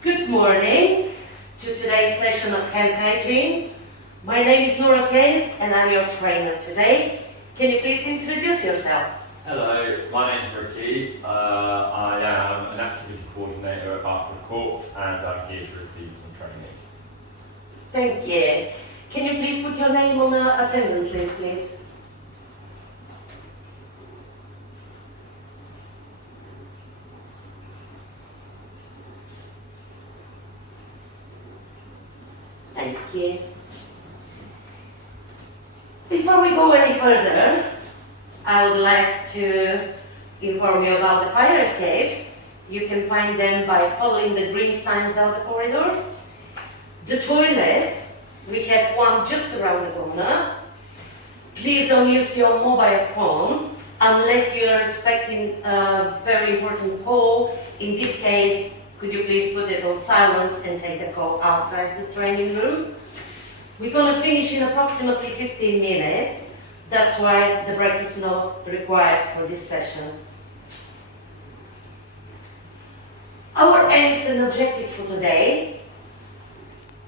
Good morning to today's session of hand hygiene. My name is Nora Keynes and I'm your trainer today. Can you please introduce yourself? Hello, my name is Ricky. I am an activity coordinator at After Court and I'm here to receive some training. Thank you. Can you please put your name on the attendance list, please? Thank you. Before we go any further, I would like to inform you about the fire escapes. You can find them by following the green signs down the corridor. The toilet, we have one just around the corner. Please don't use your mobile phone unless you are expecting a very important call. In this case, could you please put it on silence and take the call outside the training room? We're going to finish in approximately 15 minutes. That's why the break is not required for this session. Our aims and objectives for today.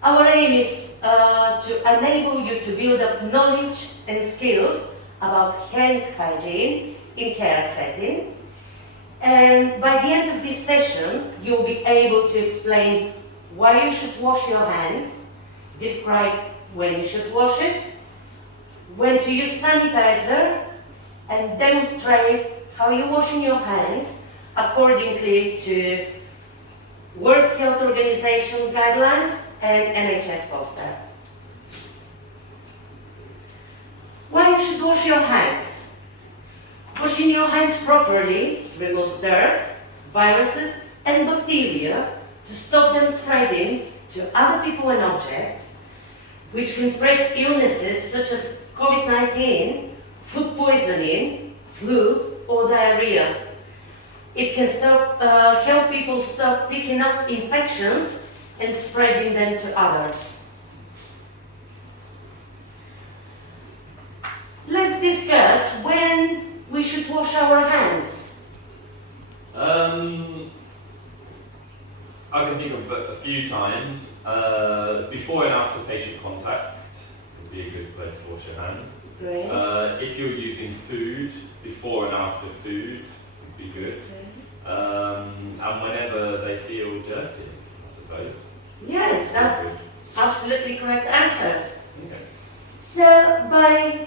Our aim is to enable you to build up knowledge and skills about hand hygiene in care setting. And by the end of this session, you'll be able to explain why you should wash your hands, describe when you should wash it, when to use sanitizer, and demonstrate how you're washing your hands accordingly to World Health Organization guidelines and NHS poster. Why you should wash your hands? Washing your hands properly removes dirt, viruses and bacteria to stop them spreading to other people and objects, which can spread illnesses such as COVID-19, food poisoning, flu or diarrhea. It can help people stop picking up infections and spreading them to others. Let's discuss when we should wash our hands. I can think of a few times. Before and after patient contact would be a good place to wash your hands. Great. If you're using food, before and after food would be good. And whenever they feel dirty, I suppose. Yes, that's absolutely correct answers. Okay. So, by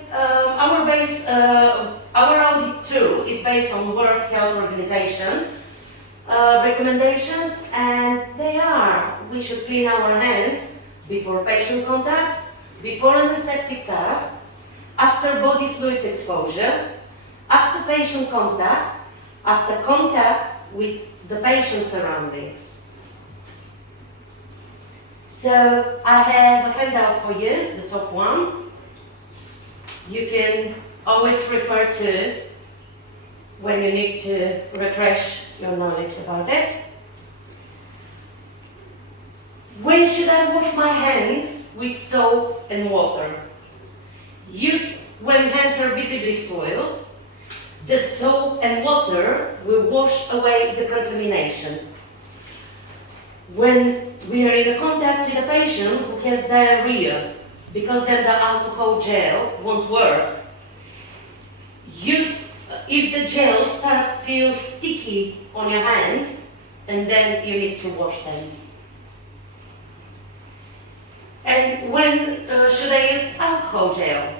our audit too is based on World Health Organization recommendations, and they are: we should clean our hands before patient contact, before antiseptic task, after body fluid exposure, after patient contact, after contact with the patient's surroundings. So I have a handout for you, the top one. You can always refer to when you need to refresh your knowledge about it. When should I wash my hands with soap and water? Use when hands are visibly soiled. The soap and water will wash away the contamination. When we are in contact with a patient who has diarrhea, because then the alcohol gel won't work, if the gel starts to feel sticky on your hands, and then you need to wash them. And when should I use alcohol gel?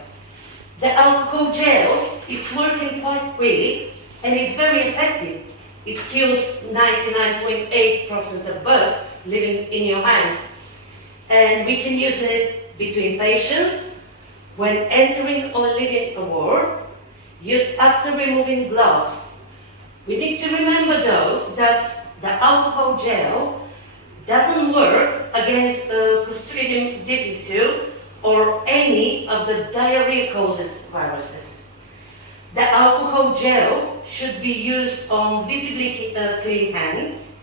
The alcohol gel is working quite quick and it's very effective. It kills 99.8% of bugs living in your hands. And we can use it between patients, when entering or leaving a ward, use after removing gloves. We need to remember though that the alcohol gel doesn't work against Clostridium difficile or any of the diarrhea causes viruses. The alcohol gel should be used on visibly clean hands.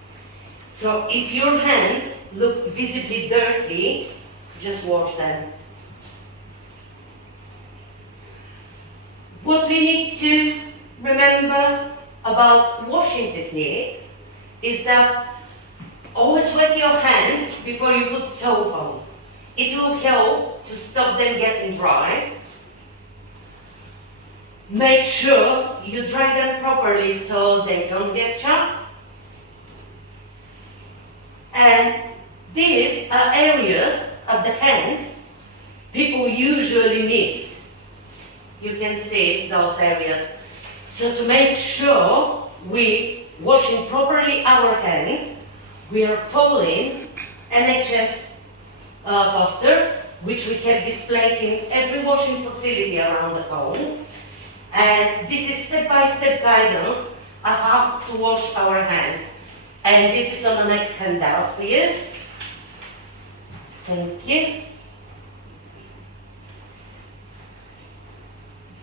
So if your hands look visibly dirty, just wash them. What we need to remember about washing technique is that Always wet your hands before you put soap on. It will help to stop them getting dry. Make sure you dry them properly so they don't get chapped. And these are areas of the hands people usually miss. You can see those areas. So to make sure we washing properly our hands, we are following NHS poster, which we have displayed in every washing facility around the home. And this is step-by-step guidance on how to wash our hands. And this is on the next handout for you. Thank you.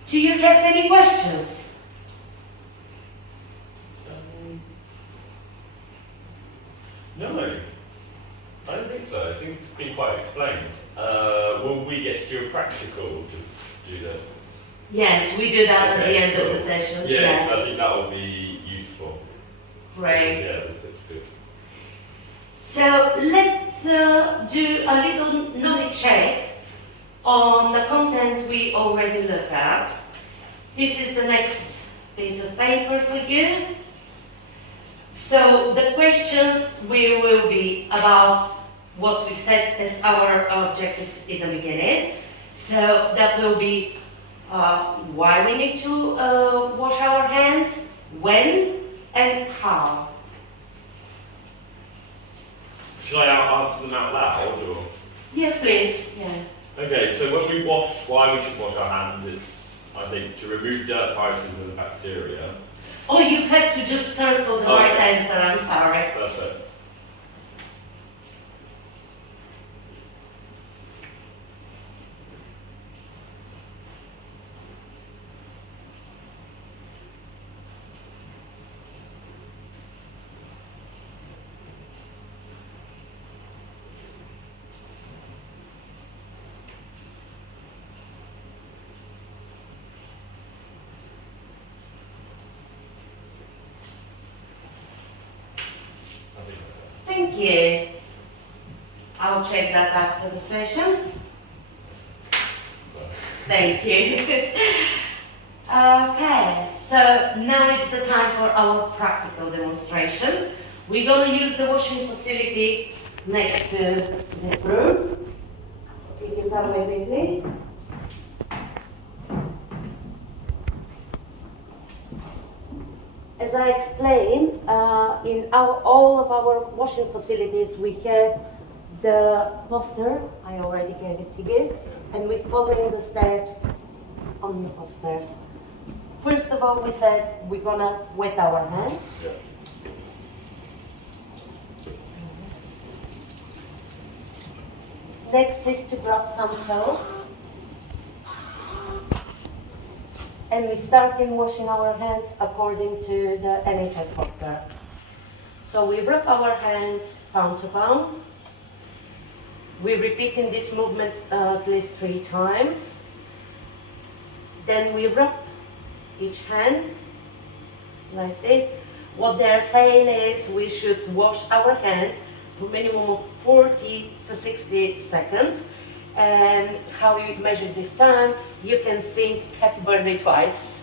Do you have any questions? No, I don't think so. I think it's been quite explained. Will we get to do a practical to do this? Yes, we do that at the end cool. of the session. Yeah, I think that will be useful. Great. Yeah, that's good. So let's do a little knowledge check on the content we already looked at. This is the next piece of paper for you. So the questions will be about what we set as our objective in the beginning. So that will be why we need to wash our hands, when and how. Should I answer them out loud or? Yes, please. Yeah. Okay, so when we wash, why we should wash our hands, it's, I think, to remove dirt, viruses and bacteria. Oh, you have to just circle the right answer, I'm sorry. Perfect. Thank you. I'll check that after the session. Thank you. Okay, so now it's the time for our practical demonstration. We're going to use the washing facility next to this room. You can come with me, please. As I explained, in all of our washing facilities, we have the poster. I already gave it to you, and we're following the steps on the poster. First of all, we said we're gonna wet our hands. Yeah. Next is to grab some soap. And we start in washing our hands according to the NHS poster. So we rub our hands palm to palm. We're repeating this movement at least 3 times. Then we rub each hand like this. What they're saying is we should wash our hands for a minimum of 40 to 60 seconds. And how you measure this time, you can sing Happy Birthday twice.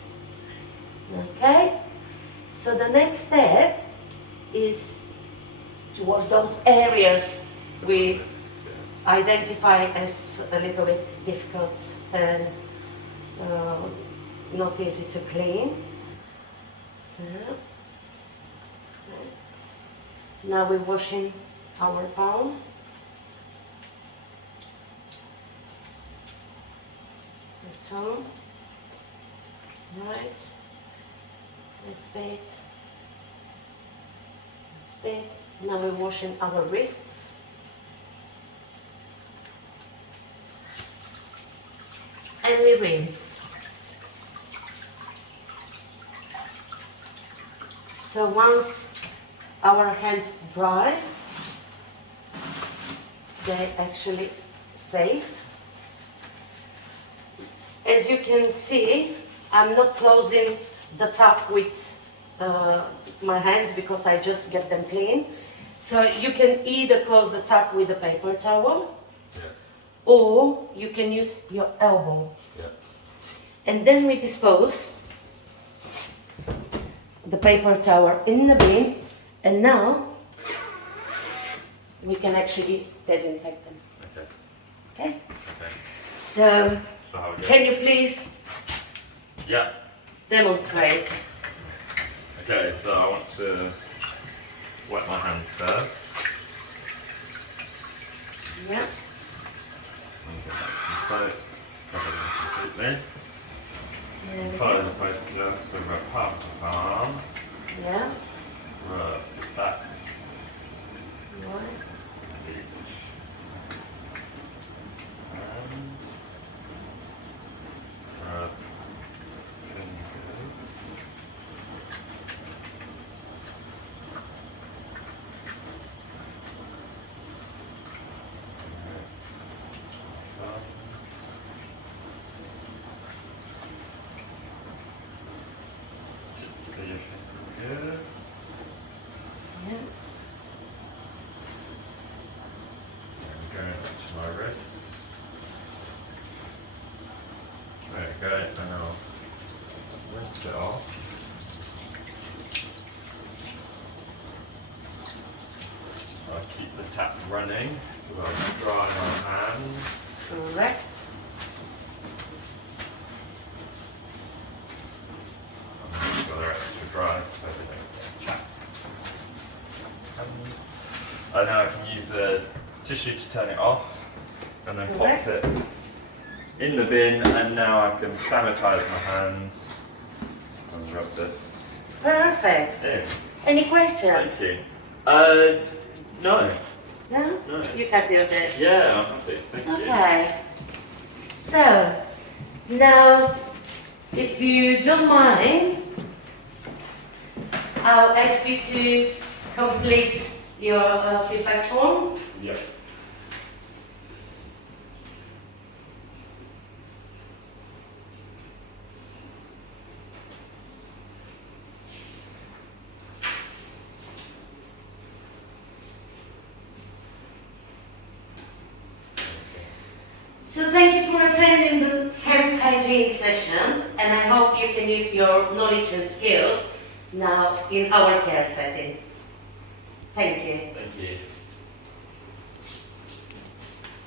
Okay? So the next step is to wash those areas we identify as a little bit difficult and not easy to clean. So, now we're washing our palm. So, right, that's it. Now we're washing our wrists. And we rinse. So once our hands dry, they're actually safe. As you can see, I'm not closing the tap with my hands because I just get them clean. So you can either close the tap with a paper towel, Yeah. or you can use your elbow. Yeah. And then we dispose the paper towel in the bin, and now we can actually disinfect them. Okay. Okay? Okay. So, So how we go? can you please Yeah. demonstrate? Okay, so I want to wet my hands first. Yeah. And get that some soap. Cover them completely. There we Follow go. the procedure. So rub half the palm. Yeah. Rub the back. Right. Each hand. Rub fingers. Just finish good. Yeah. And going to my wrist. There we go, and I'll rinse it off. I'll keep the tap running while I dry my hands. Correct. And make sure they're extra dry so they don't get chapped. And now I can use a tissue to turn it off and then pop it in the bin, and now I can sanitize my hands and rub this Perfect. in. Any questions? Thank you. No. No? No. You can do this. Yeah, I'm happy. Thank you. Okay. So, now, if you don't mind, I'll ask you to complete your feedback form. Yeah. So thank you for attending the camp hygiene session, and I hope you can use your knowledge and skills now in our care setting. Thank you. Thank you.